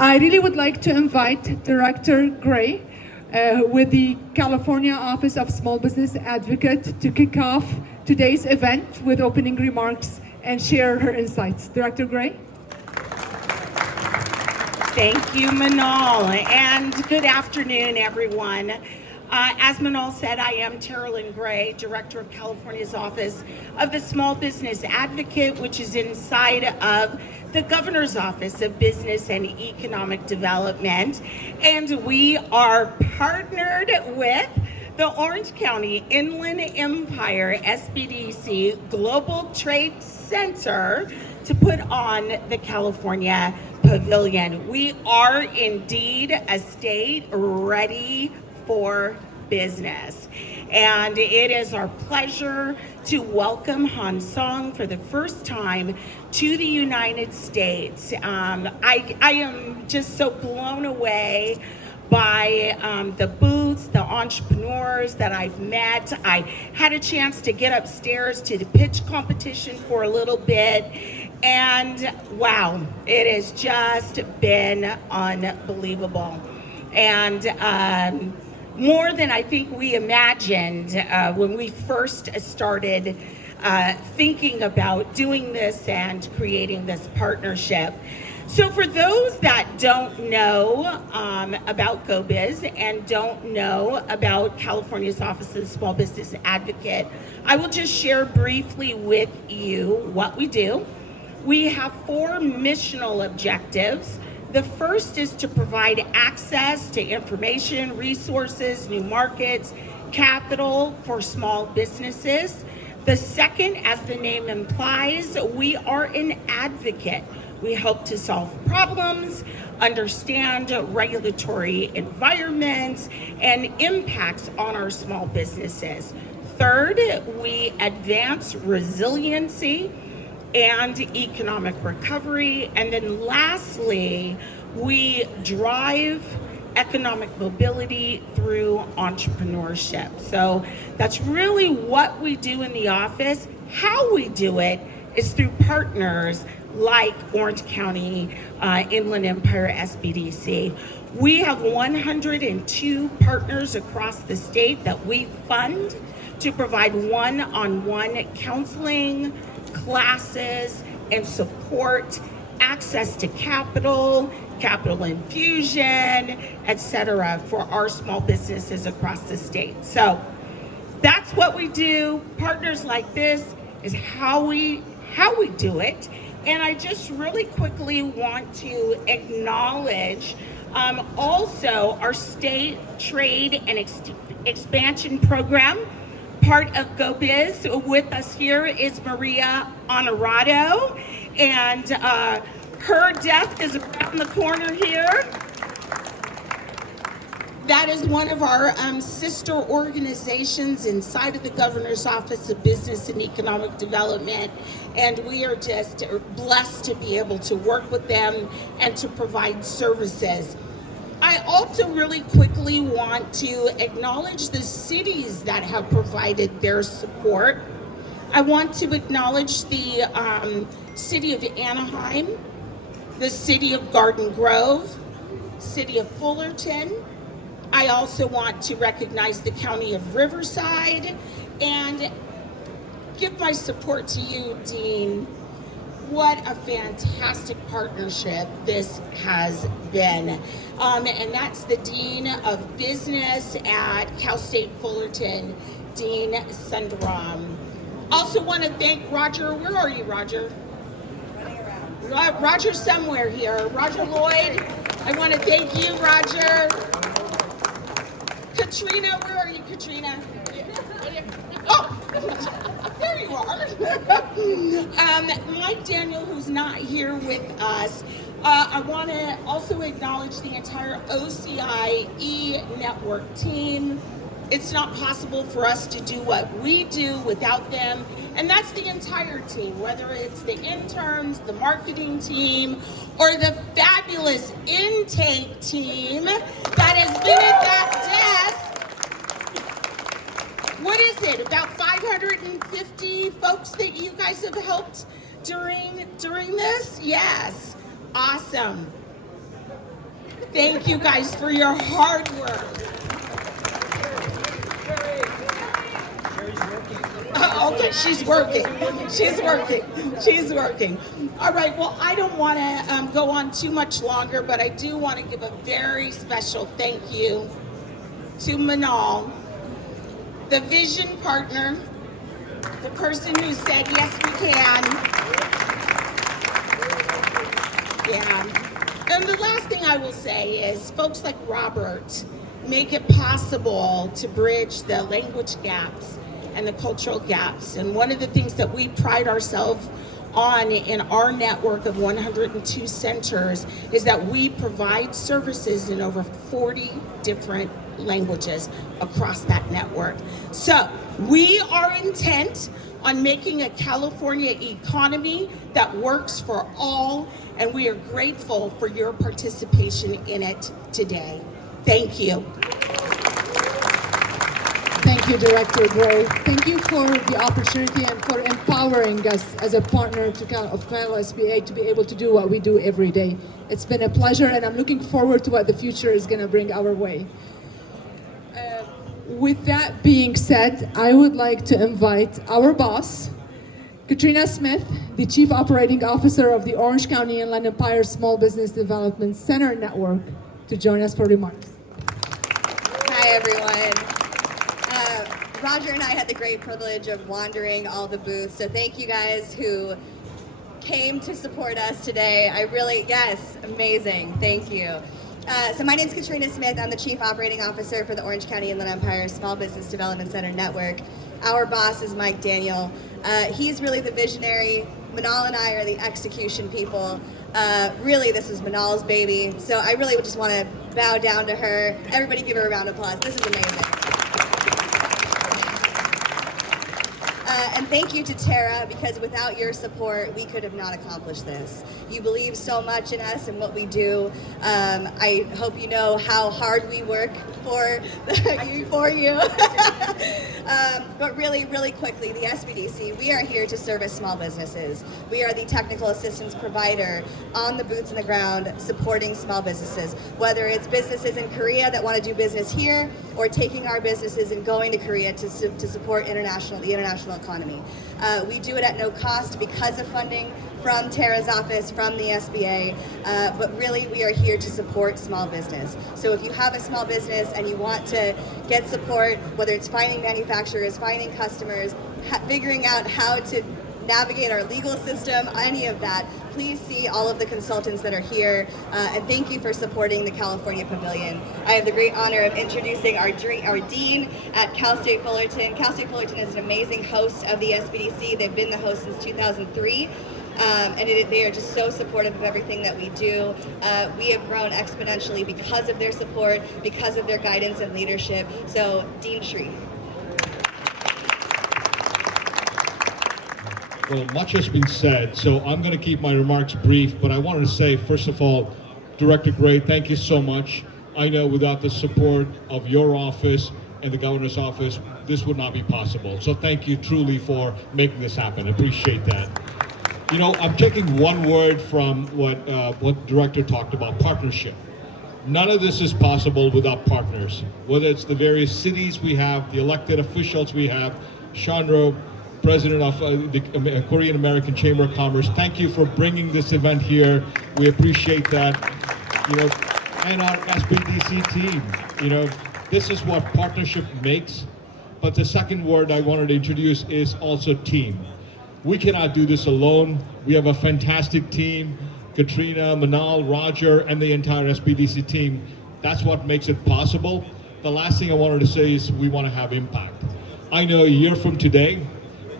I really would like to invite Director Gray with the California Office of Small Business Advocate to kick off today's event with opening remarks and share her insights. Director Gray? Thank you, Manal, and good afternoon, everyone. As Manal said, I am Terralyn Gray, Director of California's Office of the Small Business Advocate, which is inside of the Governor's Office of Business and Economic Development. And we are partnered with the Orange County Inland Empire SBDC Global Trade Center to put on the California Pavilion. We are indeed a state ready for business. And it is our pleasure to welcome Han Song for the first time to the United States. I am just so blown away by the booths, the entrepreneurs that I've met. I had a chance to get upstairs to the pitch competition for a little bit, and wow, it has just been unbelievable. And more than I think we imagined when we first started thinking about doing this and creating this partnership. So for those that don't know about GoBiz and don't know about California's Office of the Small Business Advocate, I will just share briefly with you what we do. We have 4 missional objectives. The first is to provide access to information, resources, new markets, capital for small businesses. The second, as the name implies, we are an advocate. We help to solve problems, understand regulatory environments, and impacts on our small businesses. Third, we advance resiliency and economic recovery. And then lastly, we drive economic mobility through entrepreneurship. So that's really what we do in the office. How we do it is through partners like Orange County Inland Empire SBDC. We have 102 partners across the state that we fund to provide one-on-one counseling, classes, and support, access to capital, capital infusion, etc., for our small businesses across the state. So that's what we do. Partners like this is how we do it. And I just really quickly want to acknowledge also our state trade and expansion program. Part of GoBiz. With us here is Maria Honorado, and her desk is around the corner here. That is one of our sister organizations inside of the Governor's Office of Business and Economic Development, and we are just blessed to be able to work with them and to provide services. I also really quickly want to acknowledge the cities that have provided their support. I want to acknowledge the city of Anaheim, the city of Garden Grove, city of Fullerton. I also want to recognize the county of Riverside and give my support to you, Dean. What a fantastic partnership this has been. And that's the Dean of Business at Cal State Fullerton, Dean Sundaram. Also want to thank Roger. Where are you, Roger? Running around. Roger's somewhere here. Roger Lloyd. I want to thank you, Roger. Katrina, where are you, Katrina? Oh, there you are. Mike Daniel, who's not here with us. I want to also acknowledge the entire OCI E-Network team. It's not possible for us to do what we do without them. And that's the entire team, whether it's the interns, the marketing team, or the fabulous intake team that has been at that desk. What is it, about 550 folks that you guys have helped during this? Yes, awesome. Thank you guys for your hard work. Okay, she's working. She's working. She's working. All right, well, I don't want to go on too much longer, but I do want to give a very special thank you to Manal, the vision partner, the person who said, yes, we can. Yeah. And the last thing I will say is folks like Robert make it possible to bridge the language gaps and the cultural gaps. And one of the things that we pride ourselves on in our network of 102 centers is that we provide services in over 40 different languages across that network. So we are intent on making a California economy that works for all, and we are grateful for your participation in it today. Thank you. Thank you, Director Gray. Thank you for the opportunity and for empowering us as a partner of Cal SBA to be able to do what we do every day. It's been a pleasure, and I'm looking forward to what the future is going to bring our way. With that being said, I would like to invite our boss, Katrina Smith, the Chief Operating Officer of the Orange County Inland Empire Small Business Development Center Network, to join us for remarks. Hi, everyone. Roger and I had the great privilege of wandering all the booths, so thank you guys who came to support us today. Yes, amazing, thank you. So my name is Katrina Smith. I'm the Chief Operating Officer for the Orange County Inland Empire Small Business Development Center Network. Our boss is Mike Daniel. He's really the visionary. Manal and I are the execution people. Really, this is Manal's baby, so I really would just want to bow down to her. Everybody give her a round of applause. This is amazing. And thank you to Tara, because without your support, we could have not accomplished this. You believe so much in us and what we do. I hope you know how hard we work for you. But really, really quickly, the SBDC, we are here to service small businesses. We are the technical assistance provider on the boots on the ground, supporting small businesses, whether it's businesses in Korea that want to do business here, or taking our businesses and going to Korea to support the international economy. We do it at no cost because of funding from Tara's office, from the SBA, but really we are here to support small business. So if you have a small business and you want to get support, whether it's finding manufacturers, finding customers, figuring out how to navigate our legal system, any of that, please see all of the consultants that are here, and thank you for supporting the California Pavilion. I have the great honor of introducing our dean at Cal State Fullerton. Cal State Fullerton is an amazing host of the SBDC. They've been the host since 2003. They are just so supportive of everything that we do. We have grown exponentially because of their support, because of their guidance and leadership. So, Dean Shreve. Well, much has been said, so I'm going to keep my remarks brief, but I wanted to say, first of all, Director Gray, thank you so much. I know without the support of your office and the governor's office, this would not be possible. So thank you truly for making this happen. I appreciate that. You know, I'm taking one word from what Director talked about, partnership. None of this is possible without partners, whether it's the various cities we have, the elected officials we have, Chandra, President of the Korean American Chamber of Commerce. Thank you for bringing this event here. We appreciate that. You know, and our SBDC team. You know, this is what partnership makes. But the second word I wanted to introduce is also team. We cannot do this alone. We have a fantastic team. Katrina, Manal, Roger, and the entire SBDC team. That's what makes it possible. The last thing I wanted to say is we want to have impact. I know a year from today,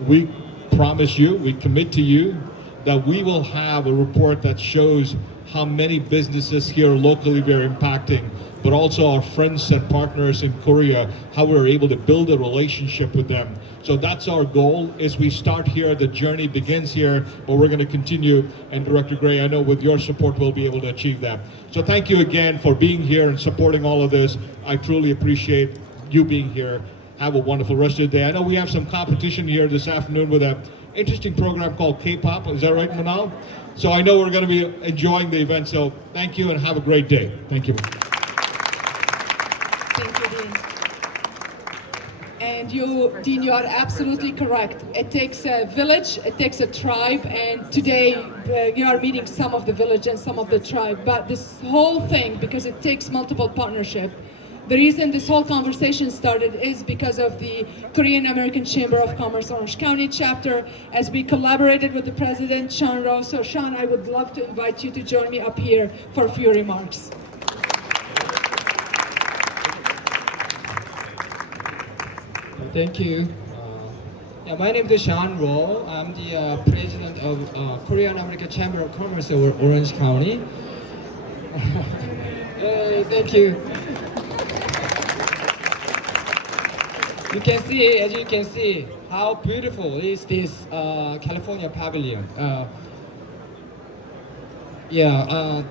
we promise you, we commit to you that we will have a report that shows how many businesses here locally we are impacting, but also our friends and partners in Korea, how we're able to build a relationship with them. So that's our goal. As we start here, the journey begins here, but we're going to continue. And Director Gray, I know with your support, we'll be able to achieve that. So thank you again for being here and supporting all of this. I truly appreciate you being here. Have a wonderful rest of the day. I know we have some competition here this afternoon with a interesting program called K-pop. Is that right, Manal? So I know we're going to be enjoying the event. So thank you and have a great day. Thank you. Thank you, Dean. And you, Dean, you are absolutely correct. It takes a village, it takes a tribe, and today you are meeting some of the village and some of the tribe. But this whole thing, because it takes multiple partnership, the reason this whole conversation started is because of the Korean American Chamber of Commerce Orange County chapter, as we collaborated with the president, Sean Rowe. So Sean, I would love to invite you to join me up here for a few remarks. Thank you. Yeah, my name is Sean Rowe. I'm the president of Korean American Chamber of Commerce of Orange County. Hey, thank you. You can see, as you can see, how beautiful is this California pavilion.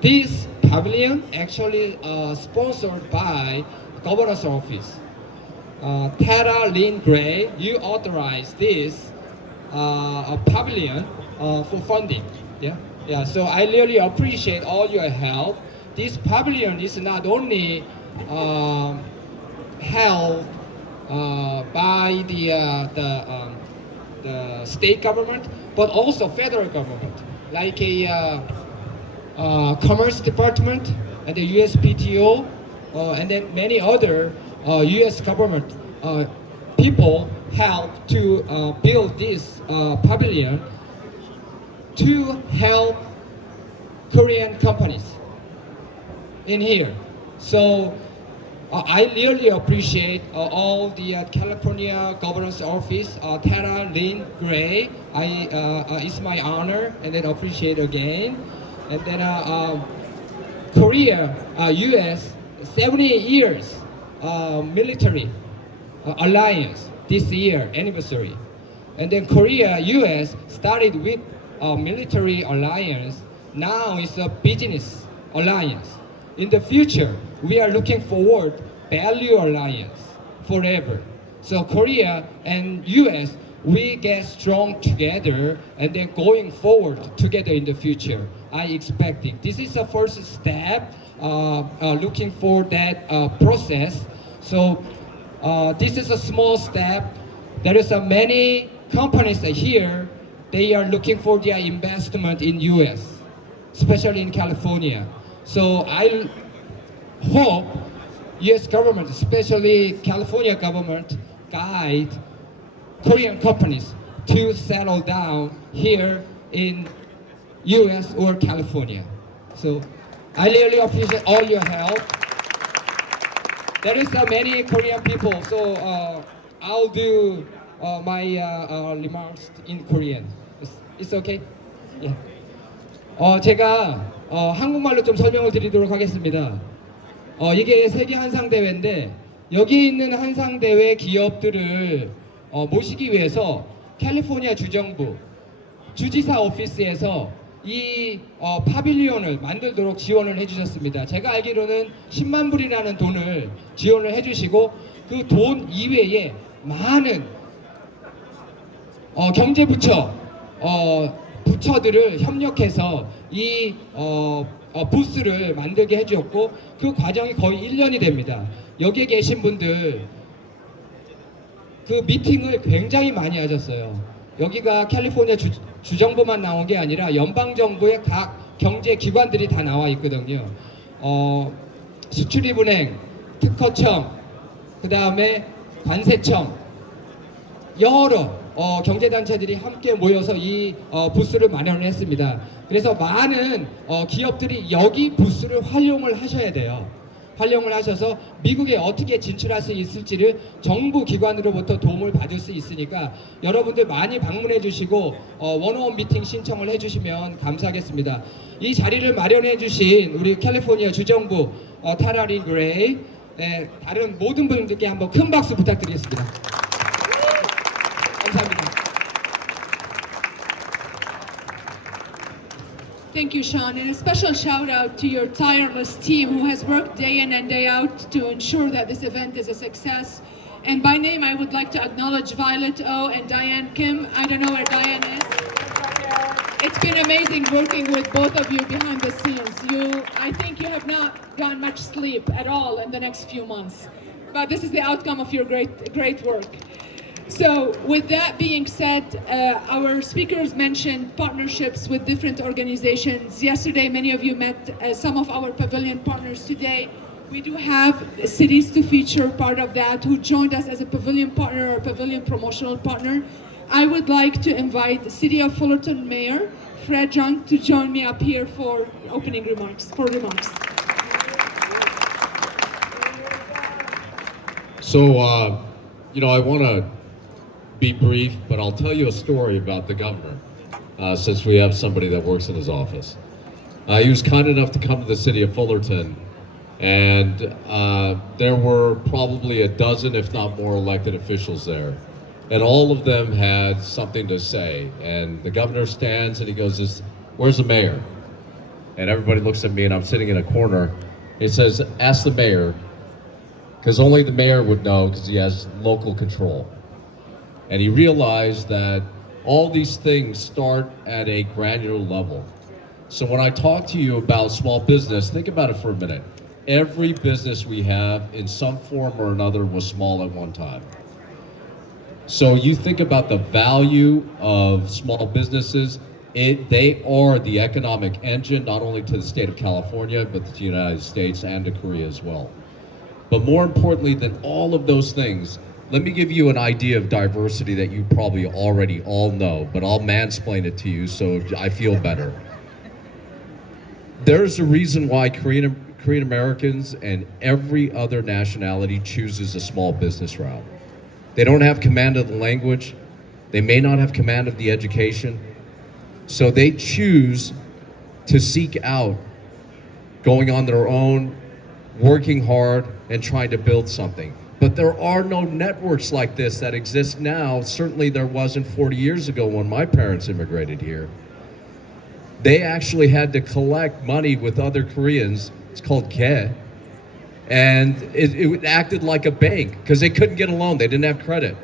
This pavilion actually sponsored by Governor's Office. Tara Lynn Gray, you authorized this pavilion for funding. Yeah. So I really appreciate all your help. This pavilion is not only held by the state government, but also federal government, like a Commerce Department and the USPTO, and then many other U.S. government people help to build this pavilion to help Korean companies in here. So I really appreciate all the California Governor's Office, Tara Lynn Gray. It's my honor, and then appreciate again. And then Korea, U.S. 70 years military alliance this year anniversary, and then Korea, U.S. started with a military alliance. Now it's a business alliance. In the future, we are looking forward value alliance forever. So Korea and U.S. we get strong together, and then going forward together in the future. I expecting this is the first step. Looking for that process. So this is a small step. There is many companies here. They are looking for their investment in U.S., especially in California. So I hope U.S. government, especially California government, guide Korean companies to settle down here in U.S. or California. So I really appreciate all your help. There is many Korean people, so I'll do my remarks in Korean. It's okay? Yeah. 제가 한국말로 좀 설명을 드리도록 하겠습니다. 이게 세계 한상 대회인데 여기 있는 한상 대회 기업들을 모시기 위해서 캘리포니아 주정부 주지사 오피스에서 이 파빌리온을 만들도록 지원을 해주셨습니다. 제가 알기로는 10만 불이라는 돈을 지원을 해주시고 그 돈 이외에 많은 경제부처 부처들을 협력해서 이 부스를 만들게 해주었고 그 과정이 거의 1년이 됩니다. 여기에 계신 분들 그 미팅을 굉장히 많이 하셨어요. 여기가 캘리포니아 주정부만 나온 게 아니라 연방정부의 각 경제기관들이 다 나와 있거든요. 수출입은행, 특허청, 그 다음에 관세청, 여러 경제단체들이 함께 모여서 이 부스를 마련을 했습니다. 그래서 많은 기업들이 여기 부스를 활용을 하셔야 돼요. 활용을 하셔서 미국에 어떻게 진출할 수 있을지를 정부 기관으로부터 도움을 받을 수 있으니까 여러분들 많이 방문해 주시고 원어원 미팅 신청을 해주시면 감사하겠습니다. 이 자리를 마련해 주신 우리 캘리포니아 주정부 타라 린 그레이, 다른 모든 분들께 한번 큰 박수 부탁드리겠습니다. 감사합니다. Thank you, Sean, and a special shout out to your tireless team who has worked day in and day out to ensure that this event is a success. And by name, I would like to acknowledge Violet O and Diane Kim. I don't know where Diane is. It's been amazing working with both of you behind the scenes. I think you have not gotten much sleep at all in the next few months. But this is the outcome of your great work. So with that being said, our speakers mentioned partnerships with different organizations. Yesterday, many of you met some of our pavilion partners. Today, we do have cities to feature part of that who joined us as a pavilion partner or pavilion promotional partner. I would like to invite the City of Fullerton Mayor, Fred Jung, to join me up here for opening remarks, So, I want to be brief, but I'll tell you a story about the governor, since we have somebody that works in his office. He was kind enough to come to the city of Fullerton, and there were probably a dozen, if not more, elected officials there. And all of them had something to say. And the governor stands and he goes, "Where's the mayor?" And everybody looks at me, and I'm sitting in a corner. He says, "Ask the mayor, because only the mayor would know, because he has local control." And he realized that all these things start at a granular level. So when I talk to you about small business, think about it for a minute. Every business we have in some form or another was small at one time. So you think about the value of small businesses, they are the economic engine, not only to the state of California, but to the United States and to Korea as well. But more importantly than all of those things, let me give you an idea of diversity that you probably already all know, but I'll mansplain it to you so I feel better. There's a reason why Korean Americans and every other nationality chooses a small business route. They don't have command of the language. They may not have command of the education. So they choose to seek out going on their own, working hard, and trying to build something. But there are no networks like this that exist now. Certainly there wasn't 40 years ago when my parents immigrated here. They actually had to collect money with other Koreans. It's called Ke. And it acted like a bank because they couldn't get a loan. They didn't have credit.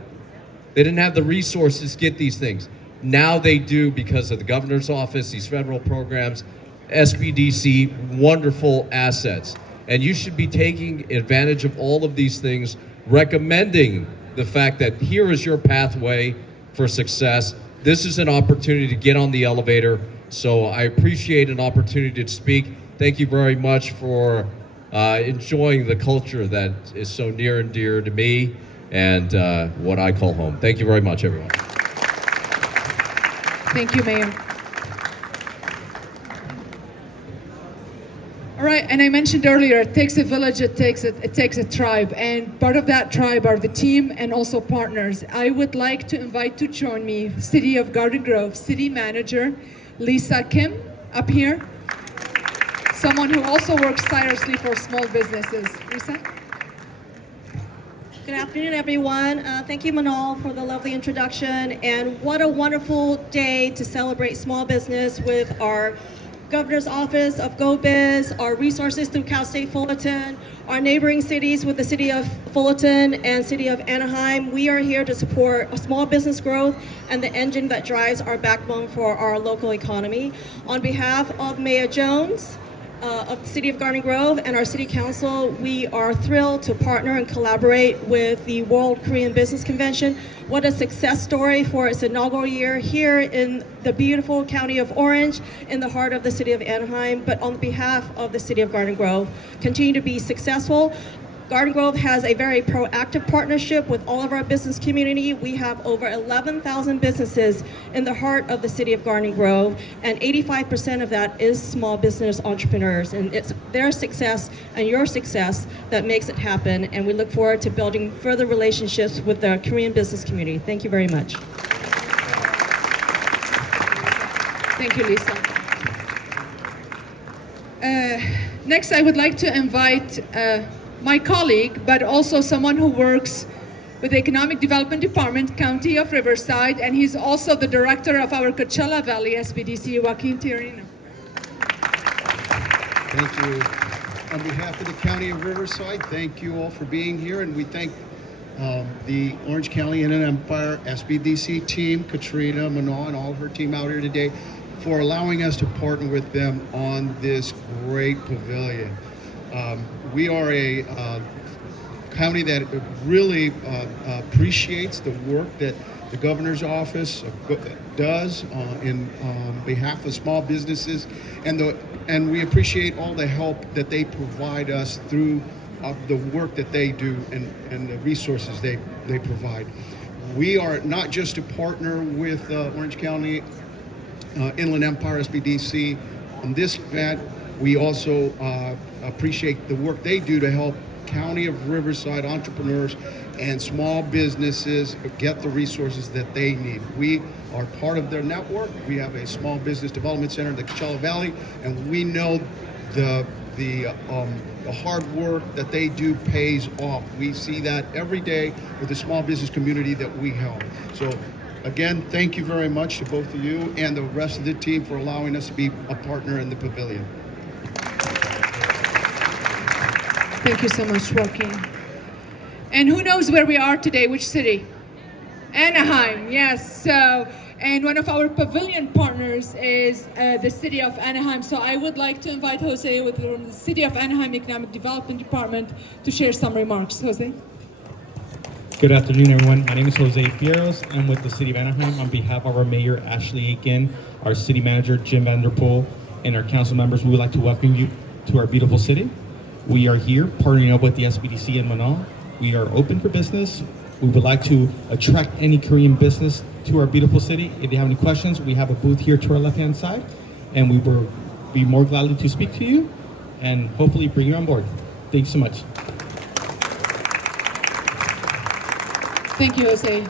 They didn't have the resources to get these things. Now they do because of the governor's office, these federal programs, SBDC, wonderful assets. And you should be taking advantage of all of these things, recommending the fact that here is your pathway for success. This is an opportunity to get on the elevator. So I appreciate an opportunity to speak. Thank you very much for enjoying the culture that is so near and dear to me and what I call home. Thank you very much, everyone. Thank you, Mayor. All right, and I mentioned earlier, it takes a village, it takes a tribe, and part of that tribe are the team and also partners. I would like to invite to join me, City of Garden Grove City Manager Lisa Kim, up here. Someone who also works tirelessly for small businesses. Lisa? Good afternoon, everyone. Thank you, Manal, for the lovely introduction. And what a wonderful day to celebrate small business with our Governor's Office of GoBiz, our resources through Cal State Fullerton, our neighboring cities with the City of Fullerton and City of Anaheim. We are here to support small business growth and the engine that drives our backbone for our local economy. On behalf of Mayor Jones, of the City of Garden Grove and our City Council, we are thrilled to partner and collaborate with the World Korean Business Convention. What a success story for its inaugural year here in the beautiful county of Orange, in the heart of the City of Anaheim, but on behalf of the City of Garden Grove. Continue to be successful. Garden Grove has a very proactive partnership with all of our business community. We have over 11,000 businesses in the heart of the City of Garden Grove, and 85% of that is small business entrepreneurs. And it's their success and your success that makes it happen. And we look forward to building further relationships with the Korean business community. Thank you very much. Thank you, Lisa. Next, I would like to invite my colleague, but also someone who works with the Economic Development Department, County of Riverside, and he's also the director of our Coachella Valley SBDC, Joaquin Tiarino. Thank you. On behalf of the County of Riverside, thank you all for being here, and we thank the Orange County Inland Empire SBDC team, Katrina Manal, and all of her team out here today, for allowing us to partner with them on this great pavilion. We are a county that really appreciates the work that the governor's office does in behalf of small businesses, and we appreciate all the help that they provide us through the work that they do and the resources they provide. We are not just a partner with Orange County Inland Empire SBDC on this event, we also appreciate the work they do to help County of Riverside entrepreneurs and small businesses get the resources that they need. We are part of their network. We have a small business development center in the Coachella Valley, and we know the hard work that they do pays off. We see that every day with the small business community that we help. So again, thank you very much to both of you and the rest of the team for allowing us to be a partner in the pavilion. Thank you so much, Joaquin. And who knows where we are today? Which city? Anaheim, yes. So, and one of our pavilion partners is the city of Anaheim. So I would like to invite Jose with the City of Anaheim Economic Development Department to share some remarks. Jose. Good afternoon, everyone. My name is Jose Fierros. I'm with the City of Anaheim on behalf of our Mayor, Ashley Aiken, our City Manager, Jim Vanderpool, and our council members. We would like to welcome you to our beautiful city. We are here partnering up with the SBDC in Manal. We are open for business. We would like to attract any Korean business to our beautiful city. If you have any questions, we have a booth here to our left-hand side, and we will be more gladly to speak to you and hopefully bring you on board. Thanks so much. Thank you, Jose.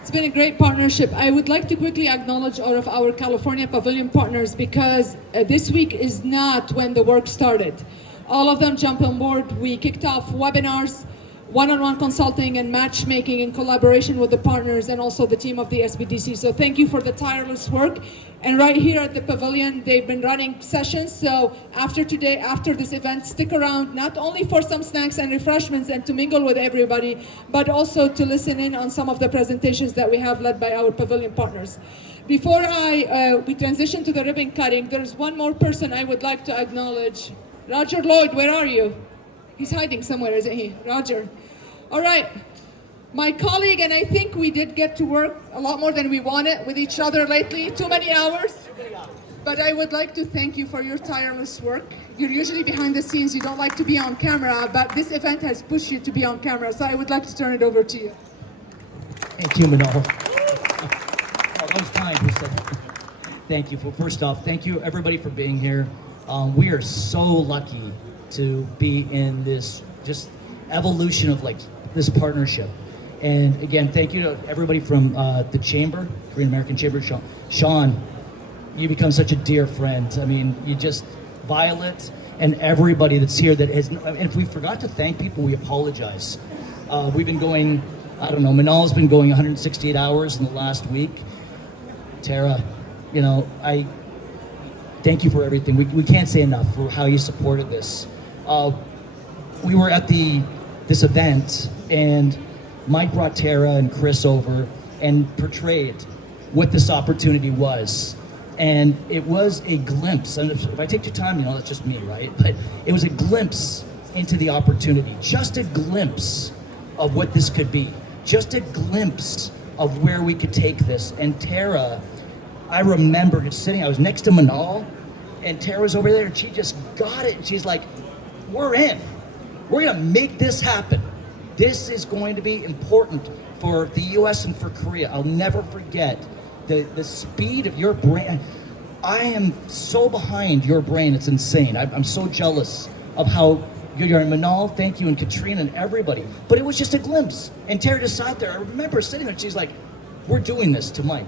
It's been a great partnership. I would like to quickly acknowledge all of our California Pavilion partners because this week is not when the work started. All of them jumped on board. We kicked off webinars, one-on-one consulting and matchmaking in collaboration with the partners and also the team of the SBDC. So thank you for the tireless work. And right here at the pavilion, they've been running sessions. So after today, after this event, stick around, not only for some snacks and refreshments and to mingle with everybody, but also to listen in on some of the presentations that we have led by our pavilion partners. Before we transition to the ribbon cutting, there's one more person I would like to acknowledge. Roger Lloyd, where are you? He's hiding somewhere, isn't he? Roger. All right. My colleague, and I think we did get to work a lot more than we wanted with each other lately, too many hours. But I would like to thank you for your tireless work. You're usually behind the scenes, you don't like to be on camera, but this event has pushed you to be on camera, so I would like to turn it over to you. Thank you, Manal. Oh, that was kind. Who said that? Thank you. First off, thank you everybody for being here. We are so lucky to be in this just evolution of like this partnership. And again, thank you to everybody from the Chamber, Korean American Chamber. Sean, you become such a dear friend. I mean, you just, Violet, and everybody that's here that has, and if we forgot to thank people, we apologize. We've been going, I don't know, Manal's been going 168 hours in the last week. Tara, you know, thank you for everything. We can't say enough for how you supported this. We were at this event, and Mike brought Tara and Chris over and portrayed what this opportunity was. And it was a glimpse, and if I take your time, you know, that's just me, right? But it was a glimpse into the opportunity, just a glimpse of what this could be, just a glimpse of where we could take this. And Tara, I remember just sitting, I was next to Manal, and Tara was over there, and she just got it. And she's like, we're in. We're gonna make this happen. This is going to be important for the US and for Korea. I'll never forget the speed of your brain. I am so behind your brain, it's insane. I'm so jealous of how you're in. Manal, thank you, and Katrina and everybody. But it was just a glimpse. And Tara just sat there. I remember sitting there, she's like, we're doing this to Mike.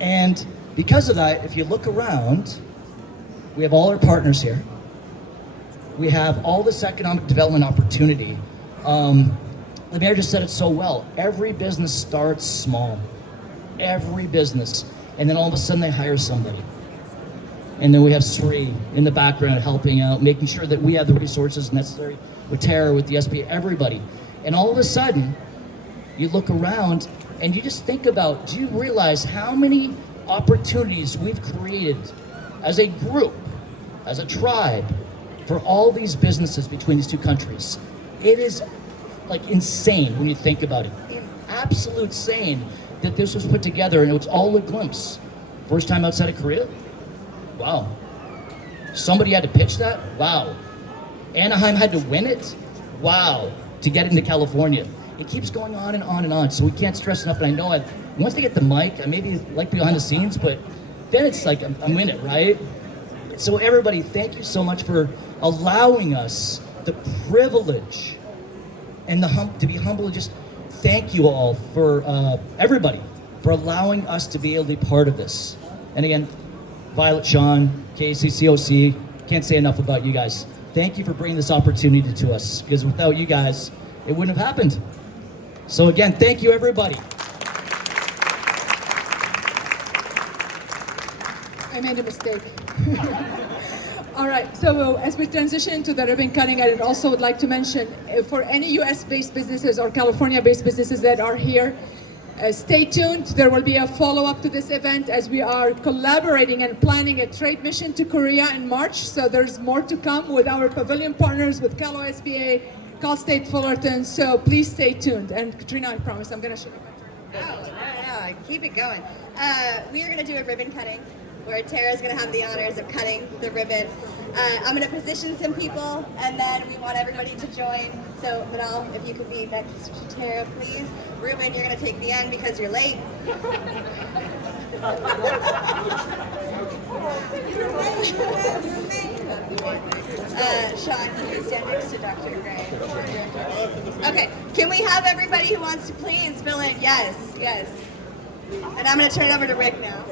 And because of that, if you look around, we have all our partners here. We have all this economic development opportunity. The mayor just said it so well. Every business starts small. Every business. And then all of a sudden they hire somebody. And then we have Sri in the background helping out, making sure that we have the resources necessary with Tara, with the SBA, everybody. And all of a sudden, you look around and you just think about, do you realize how many opportunities we've created as a group, as a tribe, for all these businesses between these two countries? It is like insane when you think about it. Absolute insane that this was put together, and it was all a glimpse. First time outside of Korea? Wow. Somebody had to pitch that? Wow. Anaheim had to win it? Wow. To get into California. It keeps going on and on and on, so we can't stress enough. And I know once they get the mic, I maybe like behind the scenes, but then it's like I'm in it, right? So everybody, thank you so much for allowing us the privilege and to be humble, and just thank you all for everybody for allowing us to be able to be part of this. And again, Violet, Sean, Casey, COC, can't say enough about you guys. Thank you for bringing this opportunity to us, because without you guys, it wouldn't have happened. So again, thank you everybody. I made a mistake. All right, so as we transition into the ribbon cutting, I also would like to mention for any US-based businesses or California-based businesses that are here, stay tuned. There will be a follow-up to this event as we are collaborating and planning a trade mission to Korea in March. So there's more to come with our pavilion partners, with Cal OSBA, Cal State Fullerton. So please stay tuned. And Katrina, I promise I'm going to show you. No, keep it going. We are going to do a ribbon cutting where Tara's going to have the honors of cutting the ribbon. I'm going to position some people, and then we want everybody to join. So, Manal, if you could be next to Tara, please. Ruben, you're going to take the end because you're late. Sean, can you stand next to Dr. Gray? Okay, can we have everybody who wants to please fill in? Yes, yes. And I'm going to turn it over to Rick now.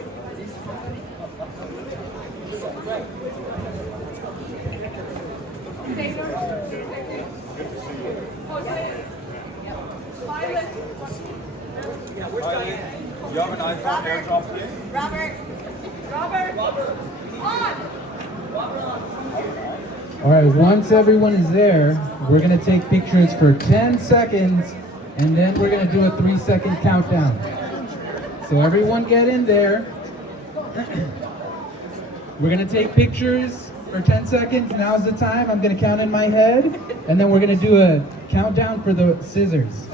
You have an iPhone airdrop here? Robert. All right, once everyone is there, we're gonna take pictures for 10 seconds, and then we're gonna do a 3-second countdown. So everyone get in there. We're gonna take pictures for 10 seconds. Now's the time. I'm gonna count in my head, and then we're gonna do a countdown for the scissors.